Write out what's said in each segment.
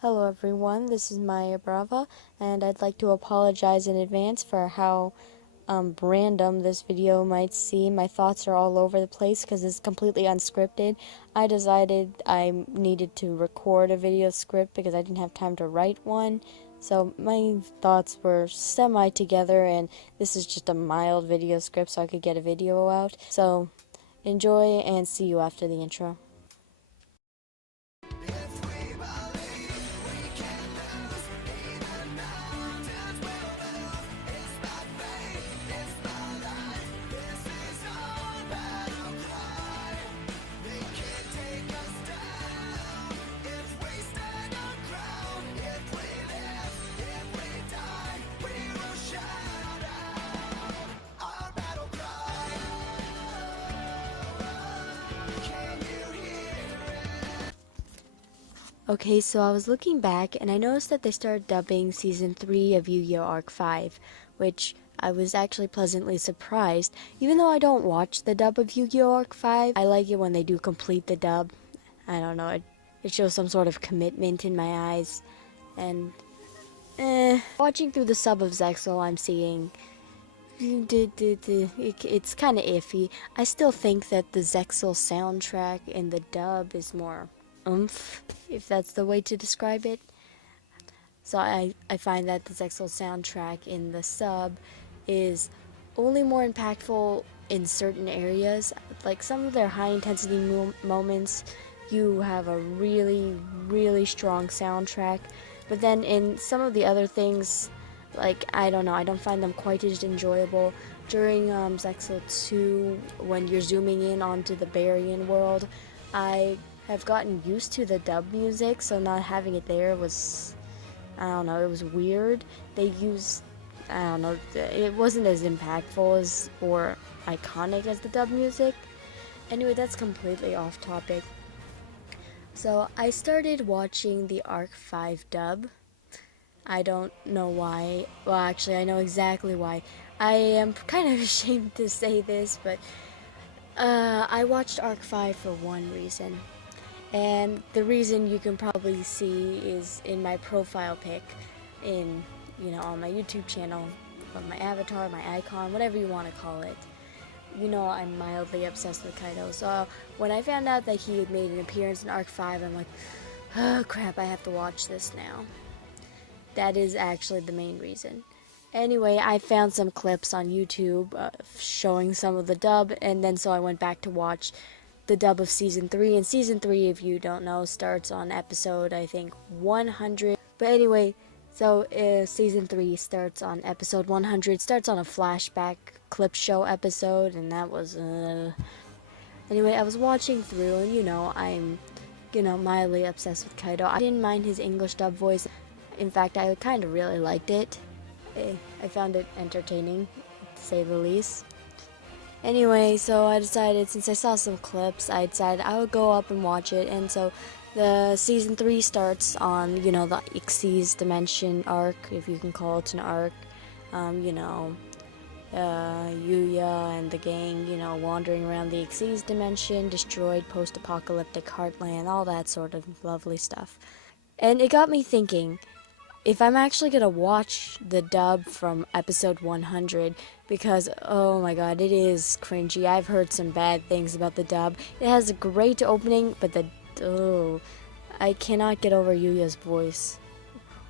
Hello everyone, this is Mya Brava, and I'd like to apologize in advance for how random this video might seem. My thoughts are all over the place because it's completely unscripted. I decided I needed to record a video script because I didn't have time to write one, so my thoughts were semi-together, and this is just a mild video script so I could get a video out. So enjoy and see you after the intro. Okay, so I was looking back and I noticed that they started dubbing Season 3 of YGO Arc-V, which I was actually pleasantly surprised. Even though I don't watch the dub of YGO Arc-V, I like it when they do complete the dub. I don't know, it shows some sort of commitment in my eyes. And, watching through the sub of Zexal, I'm seeing it's kind of iffy. I still think that the Zexal soundtrack in the dub is more oomph, if that's the way to describe it. So I find that the Zexal soundtrack in the sub is only more impactful in certain areas. Like some of their high intensity moments, you have a really strong soundtrack. But then in some of the other things, like, I don't know, I don't find them quite as enjoyable. During Zexal 2, when you're zooming in onto the Barian world, I have gotten used to the dub music, so not having it there was, I don't know, it was weird. They used, I don't know, it wasn't as impactful as or iconic as the dub music. Anyway, that's completely off topic. So I started watching the Arc-V dub. I don't know why. Well, actually, I know exactly why. I am kind of ashamed to say this, but I watched Arc-V for one reason. And the reason you can probably see is in my profile pic in, on my YouTube channel, or my avatar, my icon, whatever you want to call it. I'm mildly obsessed with Kaido. So when I found out that he had made an appearance in Arc-V, I'm like, oh crap, I have to watch this now. That is actually the main reason. Anyway, I found some clips on YouTube showing some of the dub, and then so I went back to watch the dub of Season 3. And Season 3, if you don't know, starts on episode, I think, 100. But anyway, so Season 3 starts on episode 100. Starts on a flashback clip show episode, and that was, Anyway, I was watching through, and I'm, mildly obsessed with Kaido. I didn't mind his English dub voice. In fact, I kind of really liked it. I found it entertaining, to say the least. Anyway, so I decided, since I saw some clips, I decided I would go up and watch it. And so the Season 3 starts on, the Xyz Dimension arc, if you can call it an arc. Yuya and the gang, wandering around the Xyz Dimension, destroyed post-apocalyptic heartland, all that sort of lovely stuff. And it got me thinking, if I'm actually going to watch the dub from episode 100, because, oh my god, it is cringy. I've heard some bad things about the dub. It has a great opening, but I cannot get over Yuya's voice,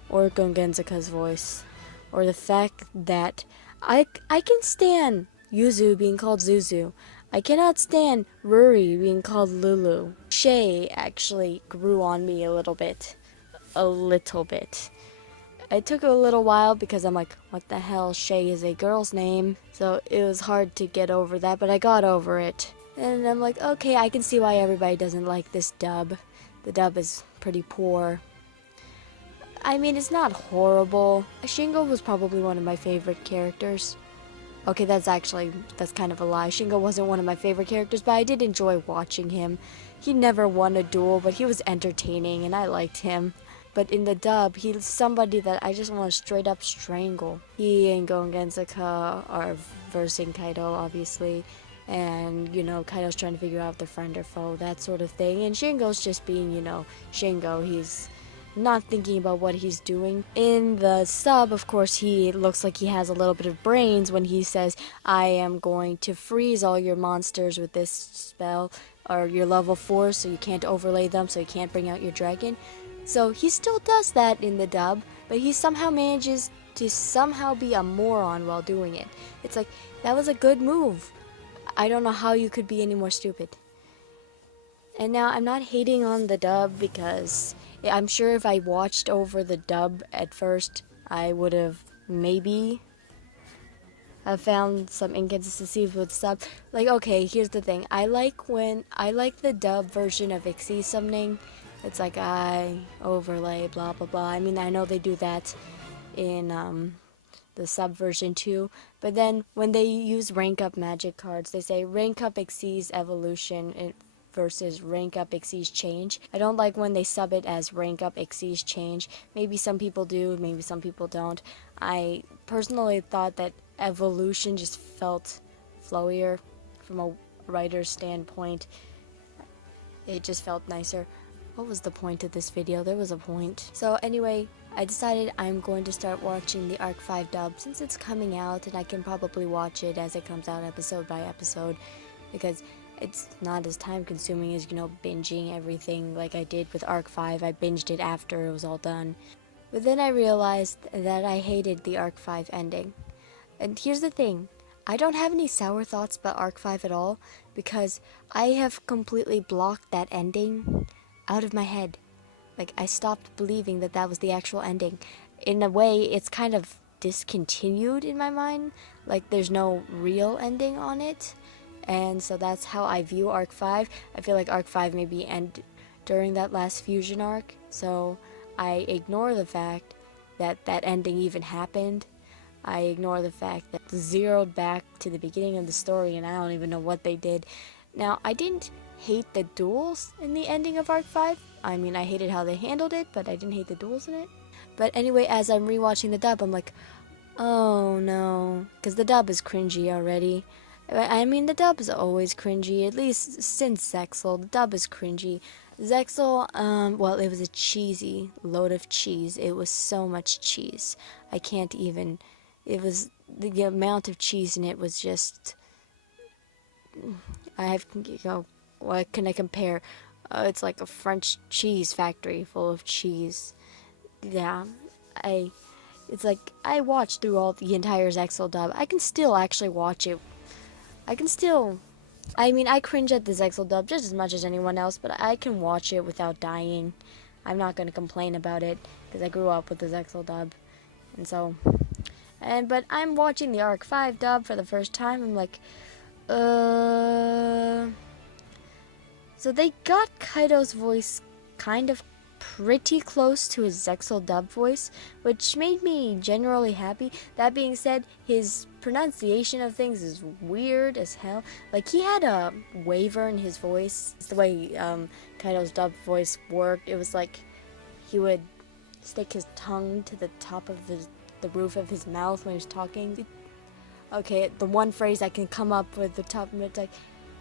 or Gongenzaka's voice, or the fact that I can stand Yuzu being called Zuzu. I cannot stand Ruri being called Lulu. Shay actually grew on me a little bit. It took a little while because I'm like, what the hell, Shay is a girl's name. So it was hard to get over that, but I got over it. And I'm like, okay, I can see why everybody doesn't like this dub. The dub is pretty poor. I mean, it's not horrible. Shingo was probably one of my favorite characters. Okay, that's kind of a lie. Shingo wasn't one of my favorite characters, but I did enjoy watching him. He never won a duel, but he was entertaining, and I liked him. But in the dub, he's somebody that I just want to straight up strangle. He and Gon Genzaka are versing Kaido, obviously. And, Kaido's trying to figure out if they're friend or foe, that sort of thing. And Shingo's just being, Shingo. He's not thinking about what he's doing. In the sub, of course, he looks like he has a little bit of brains when he says, I am going to freeze all your monsters with this spell, or your level 4, so you can't overlay them, so you can't bring out your dragon. So he still does that in the dub, but he somehow manages to somehow be a moron while doing it. It's like, that was a good move. I don't know how you could be any more stupid. And now I'm not hating on the dub, because I'm sure if I watched over the dub at first, I would have maybe have found some inconsistencies with sub. Like, okay, here's the thing. I like the dub version of Ixie summoning. It's like, I overlay, blah, blah, blah. I mean, I know they do that in the sub version too. But then when they use rank up magic cards, they say rank up exceeds evolution versus rank up exceeds change. I don't like when they sub it as rank up exceeds change. Maybe some people do, maybe some people don't. I personally thought that evolution just felt flowier from a writer's standpoint. It just felt nicer. What was the point of this video? There was a point. So anyway, I decided I'm going to start watching the Arc-V dub since it's coming out, and I can probably watch it as it comes out episode by episode, because it's not as time consuming as, binging everything like I did with Arc-V. I binged it after it was all done. But then I realized that I hated the Arc-V ending. And here's the thing. I don't have any sour thoughts about Arc-V at all, because I have completely blocked that ending out of my head. Like, I stopped believing that that was the actual ending. In a way, it's kind of discontinued in my mind. Like, there's no real ending on it. And so that's how I view Arc-V. I feel like Arc-V maybe end during that last fusion arc. So I ignore the fact that that ending even happened. I ignore the fact that zeroed back to the beginning of the story, and I don't even know what they did. Now, I didn't hate the duels in the ending of Arc-V. I mean, I hated how they handled it, but I didn't hate the duels in it. But anyway, as I'm rewatching the dub, I'm like, oh no, because the dub is cringy already. I mean, the dub is always cringy, at least since Zexal. The dub is cringy. Zexal, well, it was a cheesy load of cheese. It was so much cheese. I can't even, it was, the amount of cheese in it was just, what can I compare? It's like a French cheese factory full of cheese. Yeah, it's like, I watched through the entire Zexal dub. I can still actually watch it. I mean, I cringe at the Zexal dub just as much as anyone else, but I can watch it without dying. I'm not going to complain about it, because I grew up with the Zexal dub. And so, but I'm watching the Arc-V dub for the first time. I'm like, so they got Kaido's voice kind of pretty close to his Zexal dub voice, which made me generally happy. That being said, his pronunciation of things is weird as hell. Like, he had a waver in his voice. It's the way Kaido's dub voice worked. It was like he would stick his tongue to the top of the roof of his mouth when he was talking. Okay, the one phrase I can come up with the top of it, like,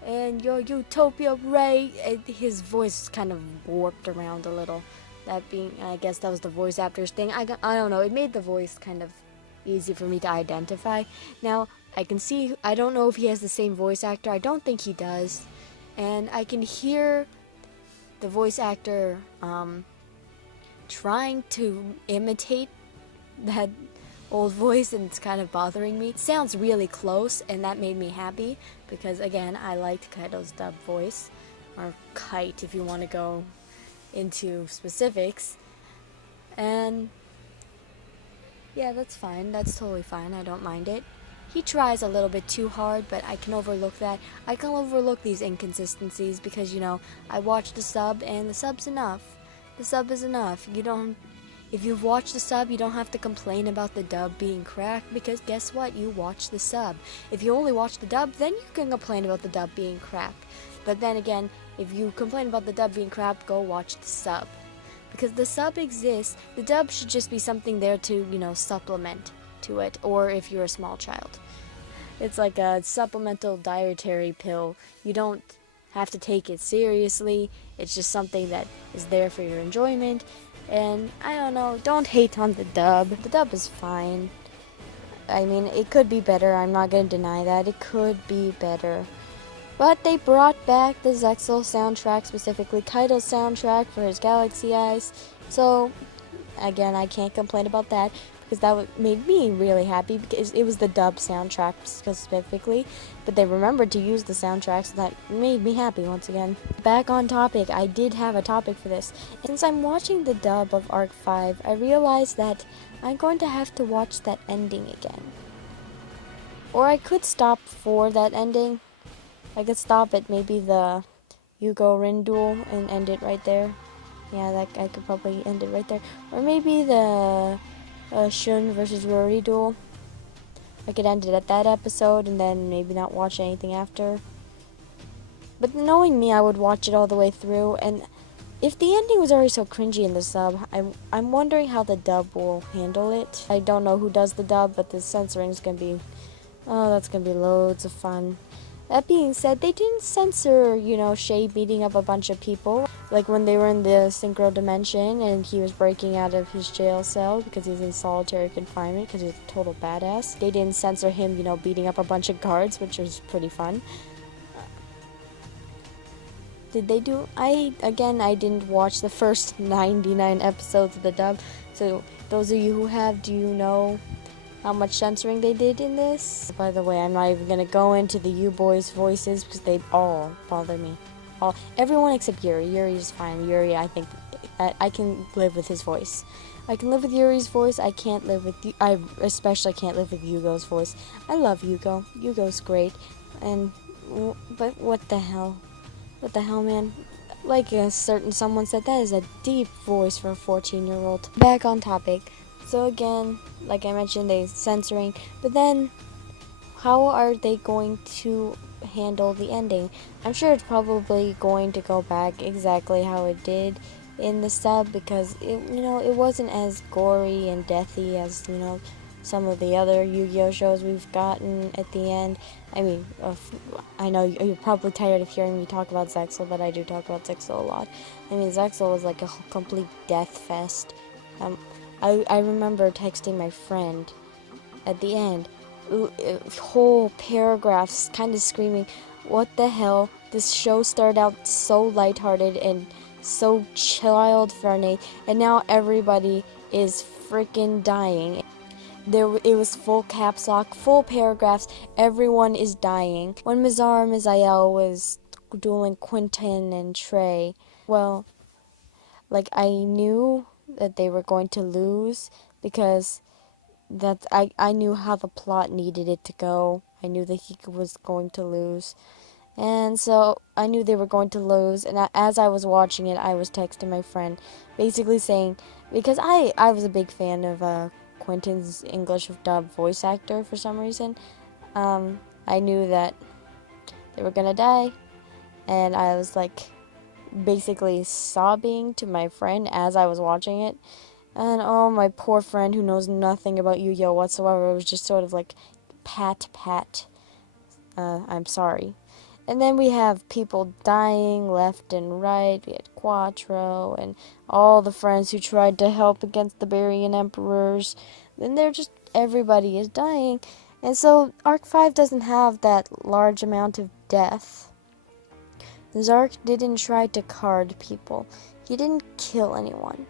and your utopia ray, his voice kind of warped around a little. That being, I guess that was the voice actor's thing. I don't know, it made the voice kind of easy for me to identify. Now, I can see, I don't know if he has the same voice actor. I don't think he does. And I can hear the voice actor trying to imitate that old voice, and it's kind of bothering me. It sounds really close, and that made me happy, because again, I liked Kaido's dub voice, or Kite if you want to go into specifics. And yeah, that's fine. That's totally fine. I don't mind it. He tries a little bit too hard, but I can overlook that. I can overlook these inconsistencies because, I watched the sub, and the sub's enough. The sub is enough. If you've watched the sub, you don't have to complain about the dub being cracked, because guess what? You watch the sub. If you only watch the dub, then you can complain about the dub being cracked. But then again, if you complain about the dub being crap, go watch the sub. Because the sub exists, the dub should just be something there to, supplement to it, or if you're a small child. It's like a supplemental dietary pill. You don't have to take it seriously. It's just something that is there for your enjoyment. And I don't know, don't hate on the dub. The dub is fine. I mean, it could be better. I'm not going to deny that. It could be better. But they brought back the Zexal soundtrack, specifically Kaido's soundtrack for his Galaxy Eyes. So, again, I can't complain about that because that made me really happy because it was the dub soundtrack specifically. But they remembered to use the soundtrack, so that made me happy once again. Back on topic, I did have a topic for this. Since I'm watching the dub of Arc-V, I realized that I'm going to have to watch that ending again. Or I could stop for that ending. I could stop at maybe the YGO Rin duel and end it right there. Yeah, that I could probably end it right there. Or maybe the Shun versus Rory duel. I could end it at that episode and then maybe not watch anything after. But knowing me, I would watch it all the way through. And if the ending was already so cringy in the sub, I'm wondering how the dub will handle it. I don't know who does the dub, but the censoring is gonna be, oh, that's gonna be loads of fun. That being said, they didn't censor, Shay beating up a bunch of people. Like when they were in the synchro dimension and he was breaking out of his jail cell because he's in solitary confinement because he's a total badass. They didn't censor him, beating up a bunch of guards, which was pretty fun. Did they do? I didn't watch the first 99 episodes of the dub. So those of you who have, do you know how much censoring they did in this? By the way, I'm not even gonna go into the you boys' voices because they all bother me. Everyone except Yuri. Yuri is fine. Yuri, I think I can live with his voice. I can live with Yuri's voice. I can't live with I especially can't live with Yugo's voice. I love Yugo. Yugo's great, but what the hell? What the hell, man? Like someone said, that is a deep voice for a 14-year-old. Back on topic. So again, like I mentioned, they censoring, but then how are they going to handle the ending? I'm sure it's probably going to go back exactly how it did in the sub because it wasn't as gory and deathy as some of the other Yu-Gi-Oh shows we've gotten at the end. I mean, I know you're probably tired of hearing me talk about Zexal, but I do talk about Zexal a lot. I mean, Zexal was like a complete death fest. I remember texting my friend at the end, whole paragraphs kind of screaming, what the hell? This show started out so lighthearted and so child-friendly, and now everybody is freaking dying. It was full caps lock, full paragraphs, everyone is dying. When Mizael was dueling Quentin and Trey, well, like I knew that they were going to lose because I knew how the plot needed it to go. I knew that he was going to lose. And so I knew they were going to lose, and as I was watching it, I was texting my friend, basically saying, because I was a big fan of Quentin's English dub voice actor for some reason. I knew that they were gonna die, and I was like basically sobbing to my friend as I was watching it. And oh, my poor friend who knows nothing about Yu-Gi-Oh whatsoever was just sort of like, pat, I'm sorry. And then we have people dying left and right. We had Quattro and all the friends who tried to help against the Barian Emperors. Then everybody is dying. And so Arc-V doesn't have that large amount of death. Zark didn't try to card people. He didn't kill anyone.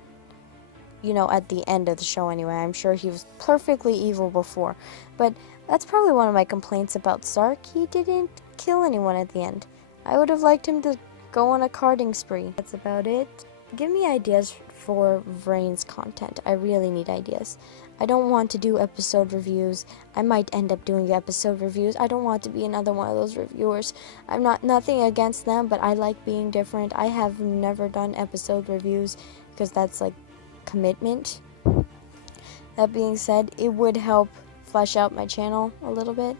At the end of the show anyway. I'm sure he was perfectly evil before. But that's probably one of my complaints about Zark. He didn't kill anyone at the end. I would have liked him to go on a carding spree. That's about it. Give me ideas for Vrain's content. I really need ideas. I don't want to do episode reviews. I might end up doing episode reviews. I don't want to be another one of those reviewers. I'm nothing against them, but I like being different. I have never done episode reviews because that's like commitment. That being said, it would help flesh out my channel a little bit.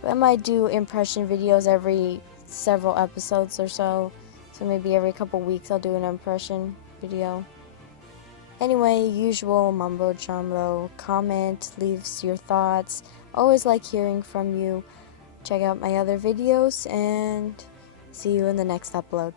But I might do impression videos every several episodes or so. So maybe every couple weeks I'll do an impression video. Anyway, usual mumbo jumbo. Comment, leave your thoughts. Always like hearing from you. Check out my other videos and see you in the next upload.